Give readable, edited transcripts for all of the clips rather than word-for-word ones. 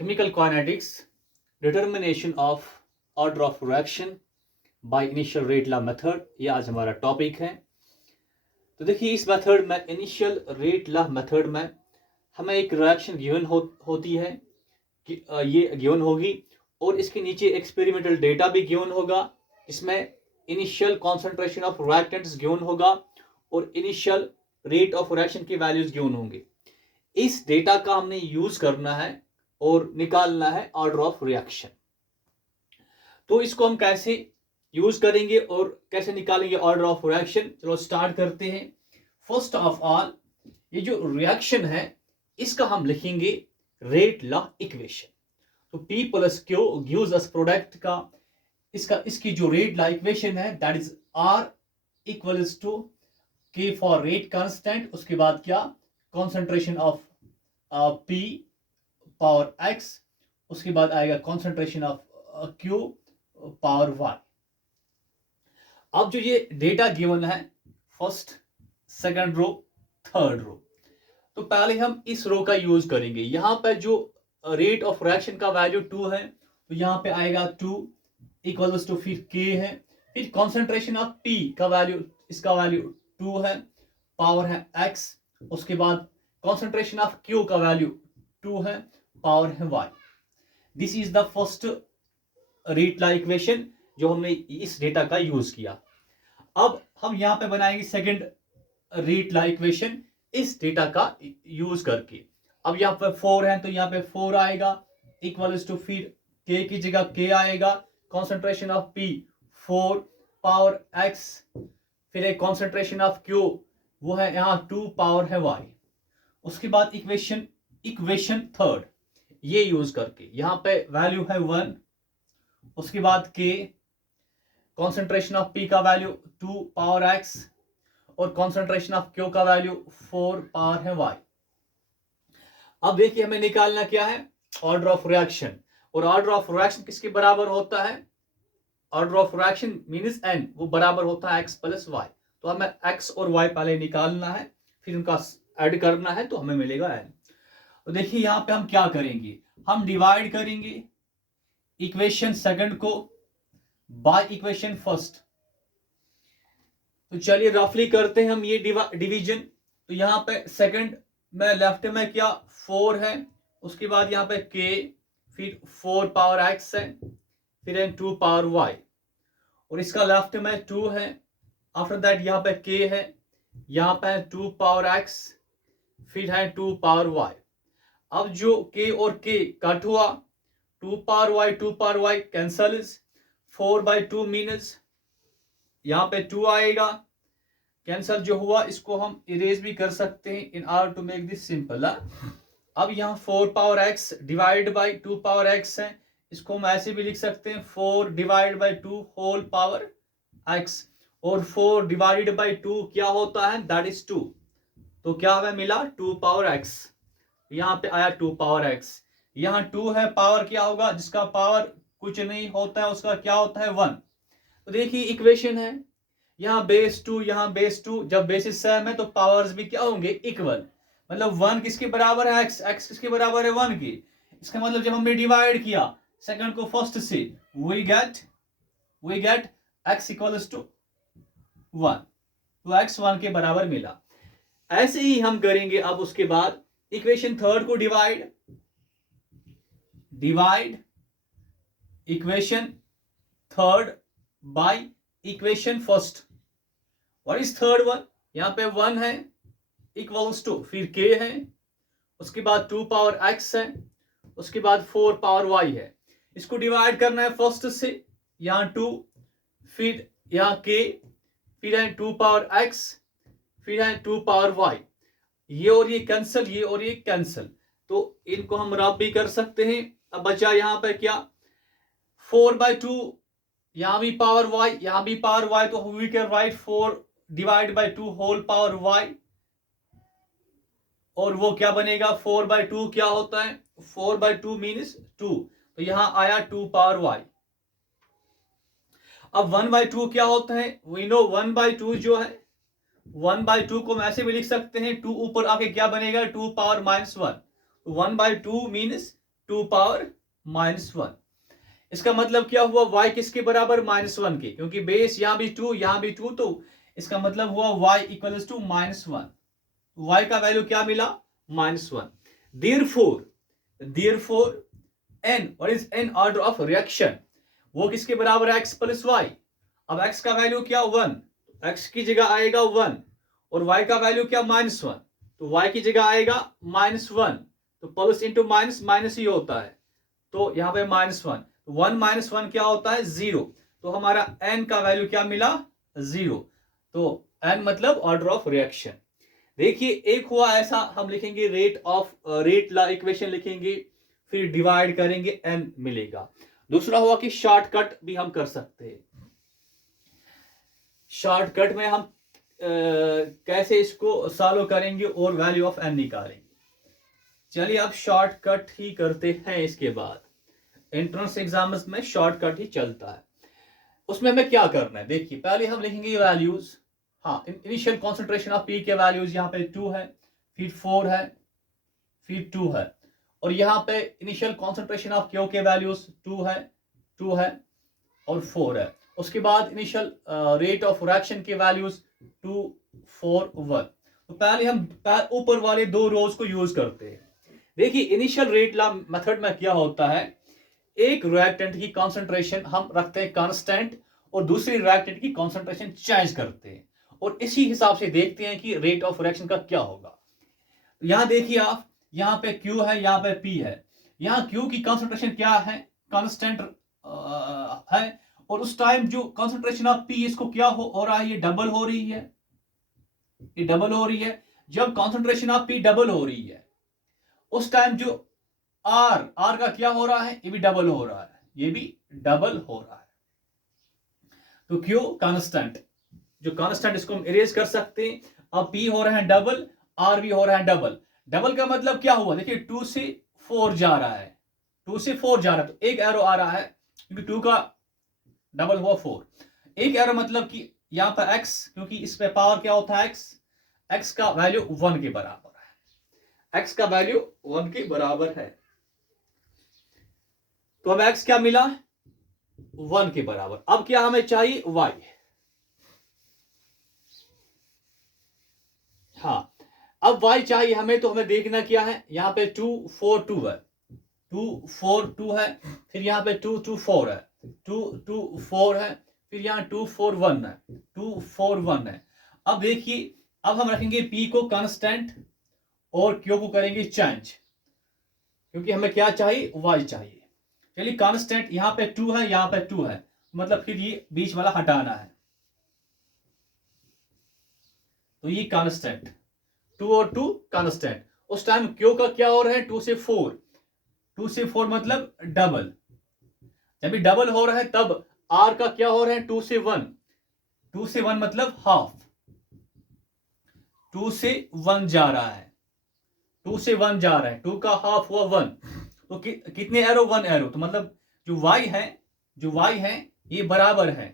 Chemical kinetics, determination of order of reaction by initial rate law method, ये आज हमारा topic है। तो देखिए इस मेथड में, इनिशियल रेट लॉ मेथड में हमें एक रिएक्शन गिवन होती है कि ये गिवन होगी और इसके नीचे एक्सपेरिमेंटल डेटा भी गिवन होगा। इसमें initial concentration of reactants given होगा और इनिशियल रेट ऑफ रिएक्शन की वैल्यूज गिवन होंगे। इस डेटा का हमने यूज करना है और निकालना है ऑर्डर ऑफ रिएक्शन। तो इसको हम कैसे यूज करेंगे और कैसे निकालेंगे ऑर्डर ऑफ रिएक्शन, चलो स्टार्ट करते हैं। फर्स्ट ऑफ ऑल, ये जो रिएक्शन है इसका हम लिखेंगे रेट लॉ इक्वेशन। तो P plus Q gives us product का इसकी जो रेट लॉ इक्वेशन है that is R equals to K for rate constant, उसके बाद क्या, concentration of P power X, उसके बाद आएगा concentration of Q power Y। अब जो ये डेटा गिवन है first, second row, third row, तो पहले हम इस रो का यूज करेंगे। यहां पे जो रेट ऑफ रिएक्शन का वैल्यू 2 है तो यहां पे आएगा 2 इक्वल्स टू फिर K है, फिर कॉन्सेंट्रेशन ऑफ P का वैल्यू, इसका वैल्यू 2 है, पावर है X, उसके बाद कॉन्सेंट्रेशन ऑफ Q का वैल्यू 2 है, पावर है Y। This is the first rate law equation जो हमने इस डेटा का यूज किया। अब हम यहां पे बनाएंगे सेकंड रेट लॉ इक्वेशन इस डेटा का यूज करके। अब यहाँ पे 4 है तो यहाँ पे 4 आएगा इक्वल्स टू फिर K की जगह K आएगा, concentration of P 4 power X, फिर एक कॉन्सेंट्रेशन ऑफ Q वो है यहाँ 2 पावर है Y। उसके बाद इक्वेशन थर्ड ये यूज करके यहाँ पे वैल्यू है 1, उसके बाद K, कॉन्सेंट्रेशन ऑफ P का वैल्यू 2 पावर X और कॉन्सेंट्रेशन ऑफ Q का वैल्यू 4 पावर है Y। अब देखिए हमें निकालना क्या है, ऑर्डर ऑफ रिएक्शन। और ऑर्डर ऑफ रिएक्शन किसके बराबर होता है, order of reaction means n, वो बराबर होता है x प्लस y। तो हमें x और y पहले निकालना है, फिर उनका ऐड करना है तो हमें मिलेगा n। तो देखिए यहां पे हम क्या करेंगे, हम डिवाइड करेंगे इक्वेशन सेकंड को बाय इक्वेशन फर्स्ट। तो चलिए रफली करते हैं हम ये डिवीजन। तो यहाँ पे सेकंड में लेफ्ट में क्या 4 है, उसके बाद यहाँ पे K, फिर 4 पावर X है, फिर 2 पावर Y, और इसका लेफ्ट में 2 है, आफ्टर दैट यहाँ पे K है, यहाँ पे 2 पावर X, फिर है 2 पावर Y। अब जो K और K कट हुआ, 2 पावर Y कैंसल, 4/2 मीनस यहाँ पे 2 आएगा, कैंसल जो हुआ इसको हम इरेज भी कर सकते हैं in order to make this simple. अब यहाँ 4 power X divide by 2 power X है, इसको हम ऐसे भी लिख सकते हैं 4 divide by 2 whole power X, और 4 डिवाइड बाई 2 क्या होता है, दैट इज 2। तो क्या हमें मिला 2 पावर X, यहाँ पे आया 2 पावर X। यहाँ 2 है, पावर क्या होगा, जिसका पावर कुछ नहीं होता है उसका क्या होता है 1। तो देखिए इक्वेशन है, यहाँ बेस 2, यहाँ बेस 2, जब बेसिस सेम है तो पावर्स भी क्या होंगे, इक्वल। मतलब 1 किसके बराबर है, x किसके बराबर है 1 की। इसका मतलब जब हमने डिवाइड किया सेकंड को फर्स्ट से, we get x equals to 1, तो x 1 के बराबर मिला। ऐसे ही हम करेंगे। अब उसके बाद इक्वेशन थर्ड को divide equation third by equation first. What is third one, यहाँ पे 1 है इक्वल्स टू फिर K है, उसके बाद 2 पावर X है, उसके बाद 4 पावर Y है। इसको डिवाइड करना है फर्स्ट से, यहाँ 2, फिर यहाँ K, फिर है 2 पावर X, फिर है 2 पावर Y। ये और ये कैंसल, ये और ये कैंसल, तो इनको हम रब भी कर सकते हैं। अब बचा यहाँ पे क्या, 4/2, यहां भी पावर y, यहां भी पावर y, तो we can write 4 divide by 2 whole power y, और वो क्या बनेगा 4/2 क्या होता है, 4/2 मीन्स 2, तो यहां आया 2 पावर y। अब 1/2 क्या होता है, वी नो 1/2 जो है, 1/2 को हम ऐसे भी लिख सकते हैं, 2 ऊपर आके क्या बनेगा 2 पावर -1, 1/2 मीन्स 2 पावर -1। इसका मतलब क्या हुआ, y किसके बराबर, -1 के, क्योंकि बेस यहां भी 2 यहां भी 2, तो इसका मतलब हुआ y इक्वल्स टू -1। y का वैल्यू क्या मिला, -1। Therefore n, what is n order of reaction, वो किसके बराबर है, x प्लस y। अब x का वैल्यू क्या 1, x की जगह आएगा 1 और y का वैल्यू क्या -1, तो y की जगह आएगा -1, तो प्लस इंटू माइनस माइनस ही होता है, तो यहां पे -1, 1 -1 क्या होता है, 0, तो हमारा n का वैल्यू क्या मिला, 0। तो n मतलब ऑर्डर ऑफ रिएक्शन। देखिए एक हुआ ऐसा, हम लिखेंगे रेट ला इक्वेशन लिखेंगे, फिर डिवाइड करेंगे n मिलेगा। दूसरा हुआ कि शॉर्टकट भी हम कर सकते हैं। शॉर्टकट में हम कैसे इसको सॉल्व करेंगे और वैल्यू ऑफ n निकालेंगे। चलिए अब शॉर्टकट ही करते हैं। इसके बाद एंट्रेंस एग्जाम्स में शॉर्टकट ही चलता है, उसमें हमें क्या करना है, देखिए पहले हम लिखेंगे ये वैल्यूज। हाँ, इनिशियल कॉन्सेंट्रेशन ऑफ पी के वैल्यूज यहाँ पे 2 है, फिर 4 है, फिर 2 है, और यहाँ पे इनिशियल कॉन्सेंट्रेशन ऑफ क्यू के वैल्यूज 2 है और 4 है। उसके बाद इनिशियल रेट ऑफ रिएक्शन के वैल्यूज 2 4 1। तो पहले हम ऊपर वाले दो रोज को यूज करते हैं। देखिए इनिशियल रेट ला मेथड में क्या होता है, एक रिएक्टेंट की कॉन्सेंट्रेशन हम रखते हैं कांस्टेंट और दूसरी रिएक्टेंट की कॉन्सेंट्रेशन चेंज करते हैं और इसी हिसाब से देखते हैं कि रेट ऑफ रिएक्शन का क्या होगा। यहां देखिए आप, यहां पे Q है, यहां पे P है। यहां Q की कॉन्सेंट्रेशन क्या है, कांस्टेंट है, और उस टाइम जो कॉन्सेंट्रेशन ऑफ P इसको क्या हो रहा है, ये डबल हो रही है, ये डबल हो रही है। जब कॉन्सेंट्रेशन ऑफ P डबल हो रही है उस टाइम जो R का क्या हो रहा है, ये भी डबल हो रहा है, ये भी डबल हो रहा है। तो Q कांस्टेंट, जो कांस्टेंट इसको हम इरेज कर सकते हैं। अब P हो रहा है डबल, R भी हो रहा है डबल। डबल का मतलब क्या हुआ, देखिए 2 से 4 जा रहा है, 2 से 4 जा रहा है, तो एक एरो आ रहा है क्योंकि 2 का डबल हुआ 4। एक एरो मतलब कि यहां पर x, क्योंकि इस पे पावर क्या होता है x का वैल्यू 1 के बराबर है, x का वैल्यू 1 के बराबर है। तो अब x क्या मिला, 1 के बराबर। अब क्या हमें चाहिए, y। हाँ, अब y चाहिए हमें, तो हमें देखना क्या है, यहां पे 2 4 2 है, 2 4 2 है, फिर यहां पे 2 2 4 है, 2 2 4 है, फिर यहां 2 4 1 है, 2 4 1 है। अब देखिए, अब हम रखेंगे p को कांस्टेंट और q को करेंगे चेंज, क्योंकि हमें क्या चाहिए, y चाहिए। चलिए कांस्टेंट, यहां पे 2 है, यहां पे 2 है, मतलब फिर ये बीच वाला हटाना है, तो ये कांस्टेंट, 2 और 2 कांस्टेंट। उस टाइम क्यू का क्या हो रहा है, 2 से 4, 2 से 4 मतलब डबल। जब भी डबल हो रहा है तब आर का क्या हो रहा है, 2 से 1, 2 से 1 मतलब हाफ, 2 से 1 जा रहा है, 2 से 1 जा रहा है, 2 का हाफ हुआ 1, तो कितने एरो, 1 एरो, तो मतलब जो y है, जो y है ये बराबर है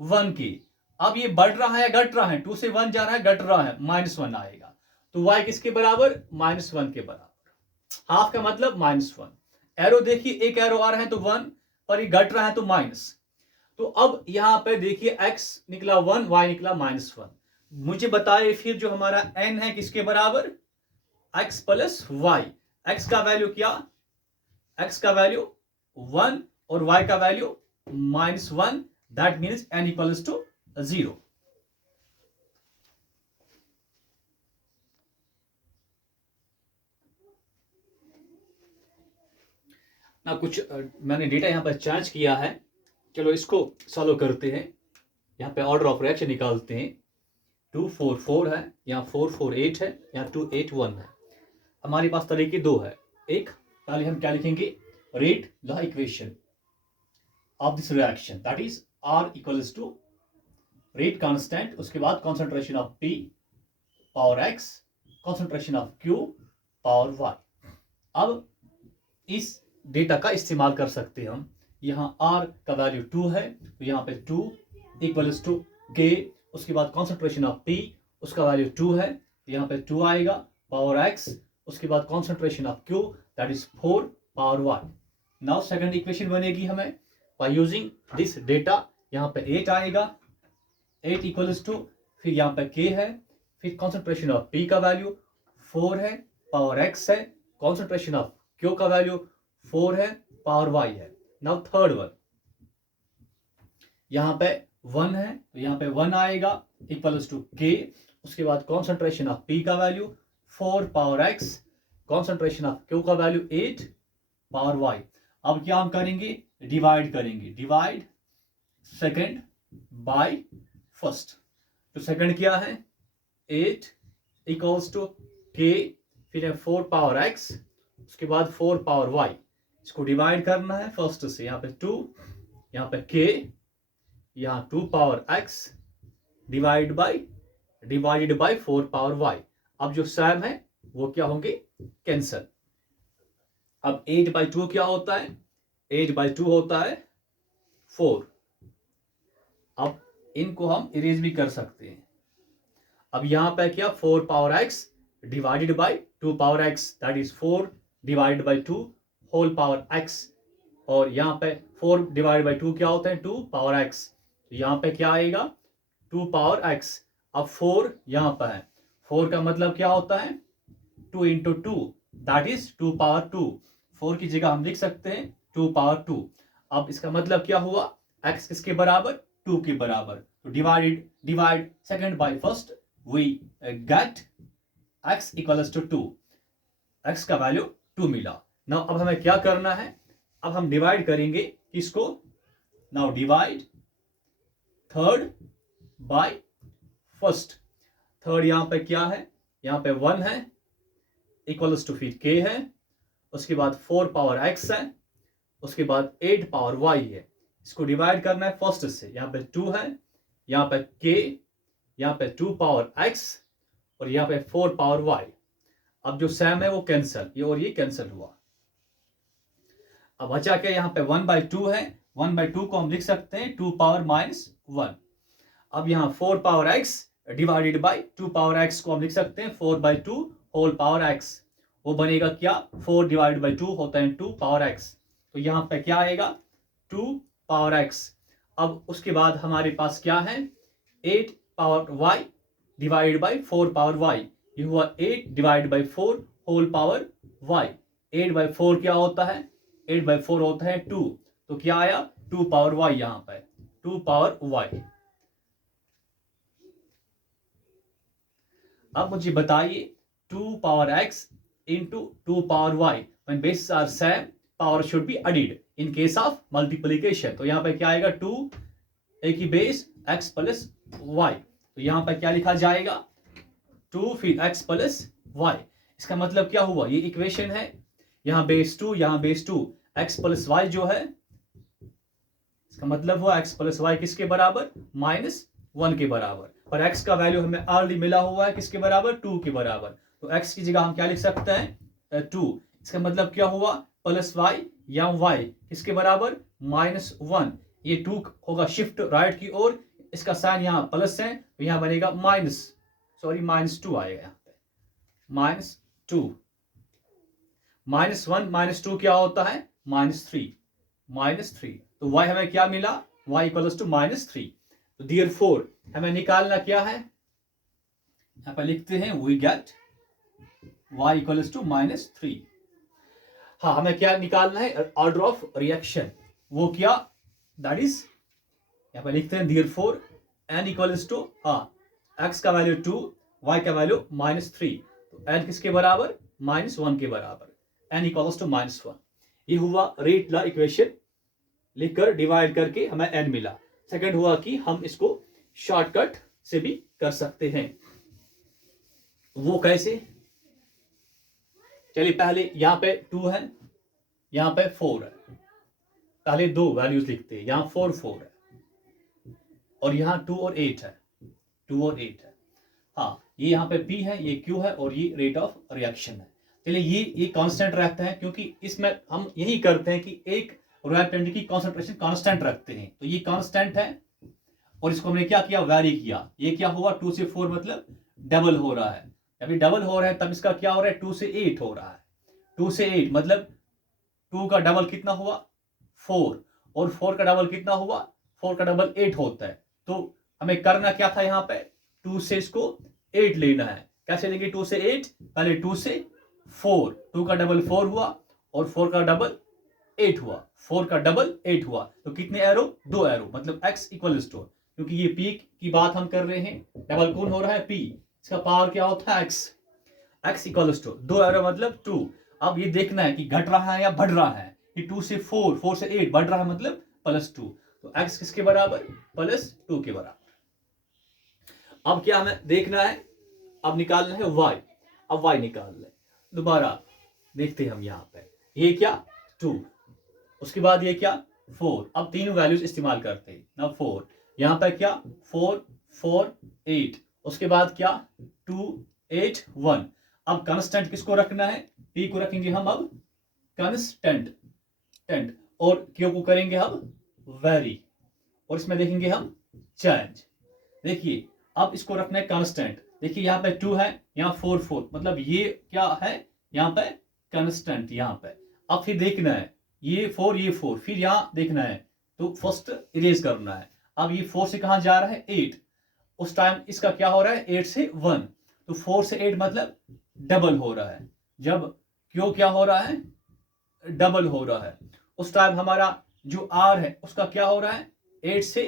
1 की। अब ये बढ़ रहा है या घट रहा है, 2 से 1 जा रहा है, घट रहा है, -1 आएगा, तो y किसके बराबर, -1 के बराबर। हाफ का मतलब -1। एरो देखिए, एक एरो आ रहा है तो 1, और ये घट रहा है तो माइनस। तो अब यहां पे देखिए x निकला 1, y निकला -1। मुझे बताइए फिर जो हमारा n है किसके बराबर, x प्लस y। x का वैल्यू क्या, x का वैल्यू 1 और y का value -1, that means n equals to 0। ना कुछ मैंने डेटा यहां पर चेंज किया है, चलो इसको सॉल्व करते हैं। यहाँ पे ऑर्डर ऑफ रिएक्शन निकालते हैं, 2 4 4 है, यहाँ 4 4 8 है, यहाँ 2 8 1 है। हमारे पास तरीके दो है। एक, पहले हम क्या लिखेंगे, rate the equation of this reaction, that is R equals to rate constant, उसके बाद concentration of P power x, concentration of Q power y। अब इस डेटा का इस्तेमाल कर सकते हैं हम। यहाँ R का वैल्यू 2 है, तो यहाँ पे 2 इक्वल्स टू K, उसके बाद कॉन्सेंट्रेशन ऑफ P, उसका वैल्यू 2 है, तो यहाँ पे 2 आएगा, पावर x, उसके बाद concentration of Q that is 4 power y. Now second equation बनेगी हमें बाय यूजिंग दिस डेटा। यहाँ पे 8 आएगा, 8 इक्वल्स टू, फिर यहाँ पे k है, फिर कॉन्सेंट्रेशन ऑफ p का वैल्यू 4 है, पावर x है, कॉन्सेंट्रेशन ऑफ q का वैल्यू 4 है, पावर y है। नाउ थर्ड वन, यहाँ पे 1 है तो यहाँ पे 1 आएगा इक्वल्स टू k, उसके बाद कॉन्सेंट्रेशन ऑफ p का value 4 power x, concentration of q का वैल्यू 8 पावर y। अब क्या हम करेंगे, डिवाइड करेंगे, डिवाइड सेकंड बाय फर्स्ट। तो सेकंड क्या है 8 इक्वल्स टू k, फिर है 4 पावर x, उसके बाद 4 पावर y। इसको डिवाइड करना है फर्स्ट से, यहाँ पे 2, यहाँ पे k, यहाँ 2 power x divided by 4 power y। अब जो सैम है वो क्या होंगे, कैंसल। अब 8/2 क्या होता है, 8/2 होता है 4। अब इनको हम इरेज भी कर सकते हैं। अब यहाँ पे क्या 4 power x divided by 2 power x, that is 4 divided by 2 whole power x, और यहाँ पे 4 डिवाइडेड बाय 2 क्या होता है 2 पावर x, तो यहाँ पे क्या आएगा 2 पावर x। अब 4 यहाँ पे है, 4 का मतलब क्या होता है 2 इंटू 2, दैट इज 2 पावर 2। 4 की जगह हम लिख सकते हैं 2 पावर 2। अब इसका मतलब क्या हुआ, x किसके बराबर 2 के बराबर। तो divide second by first, we get x equals to 2, x का वैल्यू 2 मिला। नाउ अब हमें क्या करना है, अब हम डिवाइड करेंगे किसको, now divide third by first. Third यहाँ पे क्या है, यहाँ पे 1 है इक्वल्स टू फिर k है, उसके बाद 4 पावर x है, उसके बाद 8 पावर y है। इसको डिवाइड करना है फर्स्ट से, यहाँ पे 2 है, यहाँ पे k, यहाँ पे 2 पावर x और यहाँ पे 4 पावर y। अब जो सैम है वो कैंसल, ये और ये कैंसल हुआ। अब बचा क्या, यहाँ पे 1/2 है, 1/2 को हम लिख सकते हैं 2 पावर -1। अब यहाँ 4 power x divided by 2 power x को हम लिख सकते हैं 4/2 होल पावर x। वो बनेगा क्या, 4 डिवाइडेड बाय 2 होता है 2 पावर x, तो यहाँ पे क्या आएगा 2 पावर x। अब उसके बाद हमारे पास क्या है 8 power y divided by 4 power y, ये हुआ 8 divided by 4 whole power y। 8/4 क्या होता है, 8/4 होता है 2, तो क्या आया 2 पावर y, यहाँ पे 2 पावर y। अब मुझे बताइए 2 power x into 2 power y, when bases are same power should be added in case of multiplication। तो यहाँ पे क्या आएगा 2 एक ही बेस x प्लस y, तो यहाँ पे क्या लिखा जाएगा 2 फिर x प्लस y। इसका मतलब क्या हुआ, ये इक्वेशन है, यहाँ बेस 2 यहाँ बेस 2, x प्लस y जो है, इसका मतलब हुआ x प्लस y किसके बराबर -1 के बराबर। पर x का वैल्यू हमें ऑलरेडी मिला हुआ है किसके बराबर 2 के बराबर, तो x की जगह हम क्या लिख सकते हैं 2। इसका मतलब क्या हुआ प्लस y या y किसके बराबर -1, ये 2 होगा शिफ्ट राइट की ओर, इसका साइन यहाँ प्लस है तो यहाँ बनेगा -2 आएगा, यहाँ पे -2, -1 -2 क्या होता है -3, तो y हमें क्या मिला y इक्वल्स टू -3। तो देयरफॉर हमें निकालना क्या है, यहाँ पर लिखते हैं we get y equals to -3। हाँ, हमें क्या निकालना है ऑर्डर ऑफ रिएक्शन, वो क्या, दैट इज यहाँ पर लिखते हैं therefore n equals to x का वैल्यू 2 y का वैल्यू -3, तो n किसके बराबर -1 के बराबर, n इक्वल्स टू -1। ये हुआ रेट लॉ इक्वेशन, लिखकर डिवाइड करके हमें n मिला। सेकंड हुआ कि हम इसको शॉर्टकट से भी कर सकते हैं, वो कैसे, चलिए पहले यहाँ पे 2 है, यहाँ पे 4 है, पहले दो वैल्यूज लिखते हैं, यहाँ 4 है और यहाँ 2 और 8 है, 2 और 8 है। हाँ, ये यहाँ पे P है, ये Q है और ये रेट ऑफ रिएक्शन है। चलिए ये कांस्टेंट रहता है, क्योंकि इसमें हम यही करते हैं कि एक रिएक्टेंट की कॉन्सेंट्रेशन कांस्टेंट रखते हैं, तो ये कांस्टेंट है और इसको हमने क्या किया वैरी किया। ये क्या हुआ 2 से 4 मतलब डबल हो रहा है, जब ये डबल हो रहा है तब इसका क्या हो रहा है 2 से 8 हो रहा है, 2 से 8 मतलब 2 का डबल कितना हुआ 4, और 4 का डबल कितना हुआ 4 का डबल 8 होता है। तो हमें करना क्या था यहाँ पे 2 से इसको 8 लेना है। कैसे लेंगे 2 से 8, पहले 2 से 4, 2 का डबल 4 हुआ और 4 का डबल 8 हुआ, 4 का डबल 8 हुआ। तो कितने एरो 2 एरो, मतलब x इक्वल्स टू, क्योंकि ये p की बात हम कर रहे हैं, डबल कौन हो रहा है p, इसका पावर क्या होता है x इक्वल्स टू 2 एरो मतलब 2। अब ये देखना है कि घट रहा है या बढ़ रहा है, कि 2 से 4, 4 से 8 बढ़ रहा है मतलब +2, तो x किसके बराबर +2 के बराबर। अब क्या हमें देखना है, अब निकालना है y, अब y निकालना है। दोबारा देखते हैं हम यहाँ पे, ये क्या 2, उसके बाद ये क्या 4, अब तीनों वैल्यूज इस्तेमाल करते हैं ना। 4 यहाँ पर क्या 4 4 8, उसके बाद क्या 2 8 1। अब कांस्टेंट किसको रखना है, p को रखेंगे हम अब कांस्टेंट, और q को करेंगे हम वेरी, और इसमें देखेंगे हम चेंज। देखिए अब इसको रखना है कांस्टेंट, देखिए यहाँ पे 2 है, यहाँ 4 4, मतलब ये क्या है यहाँ पे कांस्टेंट यहाँ पे। अब फिर देखना है ये 4 ये 4, फिर यहाँ देखना है, तो फर्स्ट इरेज करना है। अब ये 4 से कहाँ जा रहा है 8, उस टाइम इसका क्या हो रहा है 8 से 1, तो 4 से 8 मतलब डबल हो रहा है। जब क्यों क्या हो रहा है डबल हो रहा है, उस टाइम हमारा जो r है उसका क्या हो रहा है 8 से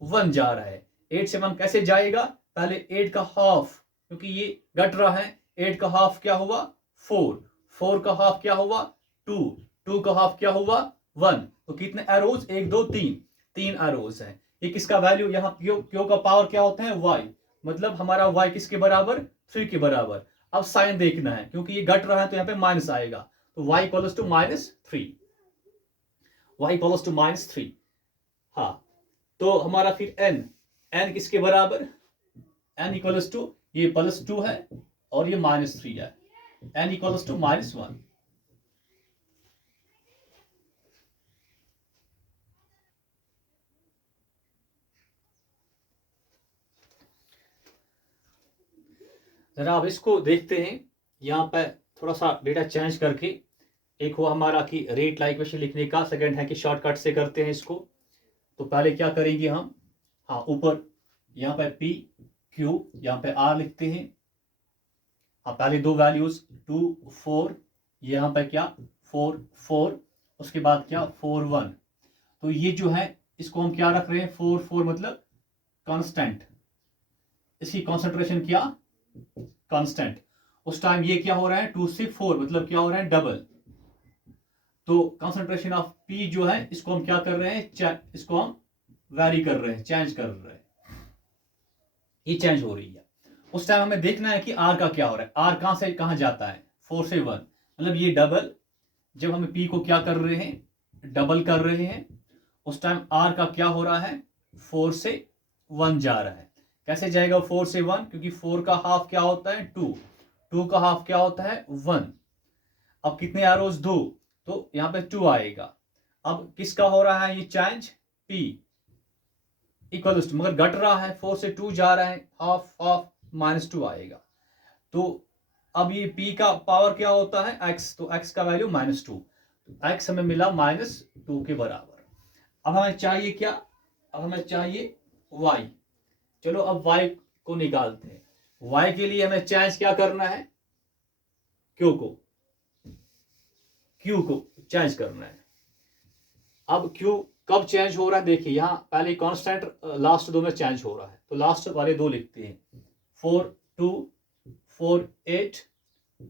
1 जा रहा है। 8 से 1 कैसे जाएगा, पहले 8 का हाफ, क्योंकि ये घट रहा है, 8 का हाफ क्या हुआ 4, 4 का हाफ क्या हुआ 2, 2 का हाफ क्या हुआ 1, तो कितने एरोज 1 2 3, 3 एरोज है। ये किसका वैल्यू यहाँ क्यू का पावर क्या होता है y, मतलब हमारा y किसके बराबर 3 के बराबर। अब साइन देखना है, क्योंकि ये घट रहा है तो यहाँ पे माइनस आएगा, तो y equals to -3, y equals to -3। हाँ, तो हमारा फिर n किसके बराबर, n इक्वल्स टू ये +2 है और ये -3 है, n इक्वल्स टू -1। जरा अब इसको देखते हैं, यहाँ पे थोड़ा सा डेटा चेंज करके, एक हो हमारा कि रेट ला इक्वेशन लिखने का, सेकंड है कि शॉर्टकट से करते हैं इसको। तो पहले क्या करेंगे हम, हाँ ऊपर यहाँ पे p q, यहाँ पे r लिखते हैं। हाँ पहले दो वैल्यूज 2 4, यहाँ पे क्या 4 4, उसके बाद क्या 4 1, तो ये जो है इसको हम क्या रख रहे हैं 4 4 मतलब कांस्टेंट, इसकी कॉन्सेंट्रेशन क्या कांस्टेंट। उस टाइम ये क्या हो रहा है 2 से 4 मतलब क्या हो रहा है डबल, तो कॉन्सेंट्रेशन ऑफ P जो है इसको हम क्या कर रहे हैं, इसको हम वैरी कर रहे हैं, चेंज कर रहे हैं, ये चेंज हो रही है। उस टाइम हमें देखना है कि R का क्या हो रहा है, R कहां से कहां जाता है 4 से 1, मतलब ये डबल, जब हम P को क्या कर रहे हैं डबल कर रहे हैं, उस टाइम R का क्या हो रहा है 4 से 1 जा रहा है। कैसे जाएगा 4 से 1, क्योंकि 4 का हाफ क्या होता है 2, 2 का हाफ क्या होता है 1। अब कितने एरोज 2, तो यहाँ पे 2 आएगा। अब किसका हो रहा है ये चेंज P इक्वल टू, मगर घट रहा है 4 से 2 जा रहा है, हाफ हाफ -2 आएगा। तो अब ये P का पावर क्या होता है x, तो x का वैल्यू -2, तो x हमें मिला -2 के बराबर। अब हमें चाहिए क्या, अब हमें चाहिए y। चलो अब y को निकालते हैं। y के लिए हमें चेंज क्या करना है, q को चेंज करना है। अब q कब चेंज हो रहा है, देखिए यहाँ पहले कांस्टेंट लास्ट दो में चेंज हो रहा है, तो लास्ट वाले दो लिखते हैं 4 2 4 8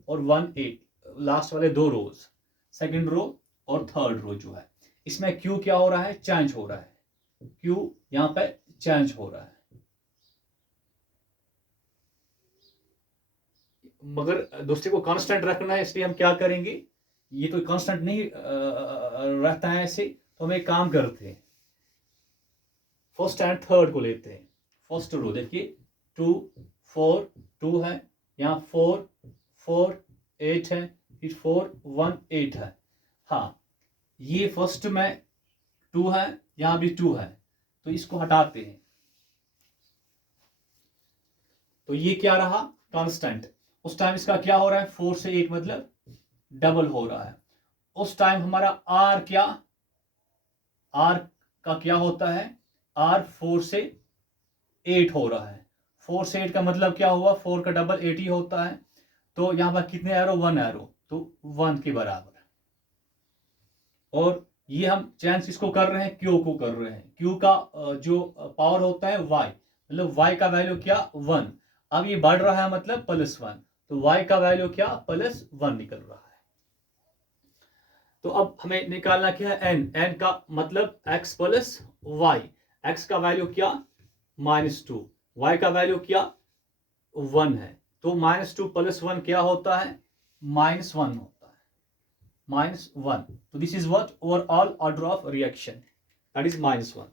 और 1 8, लास्ट वाले दो रोज, सेकंड रो और थर्ड रो जो है, इसमें Q क्या हो रहा है चेंज हो रहा है, Q यहाँ पे चेंज हो रहा है। मगर दूसरे को कांस्टेंट रखना है, इसलिए हम क्या करेंगे, ये तो कांस्टेंट नहीं रहता है ऐसे, तो हम एक काम करते हैं फर्स्ट एंड थर्ड को लेते हैं। फर्स्ट रो देखिए 2 4 2 है, यहाँ 4 4 8 है, फिर 4 1 8 है। हाँ ये फर्स्ट में 2 है, यहाँ भी 2 है, तो इसको हटाते हैं, तो ये क्या रहा कांस्टेंट। उस टाइम इसका क्या हो रहा है 4 से 8 मतलब डबल हो रहा है, उस टाइम हमारा आर का क्या होता है, आर 4 से 8 हो रहा है। 4 से 8 का मतलब क्या हुआ, 4 का डबल 8 ही होता है। तो यहाँ पर कितने एरो, 1 एरो, तो 1 के बराबर। और ये हम चेंज किसको कर रहे हैं, क्यू को कर रहे हैं। क्यू का जो पावर होता है y, मतलब y का वैल्यू क्या, 1। अब ये बढ़ रहा है मतलब +1, तो y का वैल्यू क्या, +1 निकल रहा है। तो अब हमें निकालना क्या है, n का मतलब x प्लस y। x का वैल्यू क्या, -2, y का वैल्यू क्या, 1 है। तो -2 + 1 क्या होता है, -1 होता है, -1। तो this is what overall order of reaction, that is -1।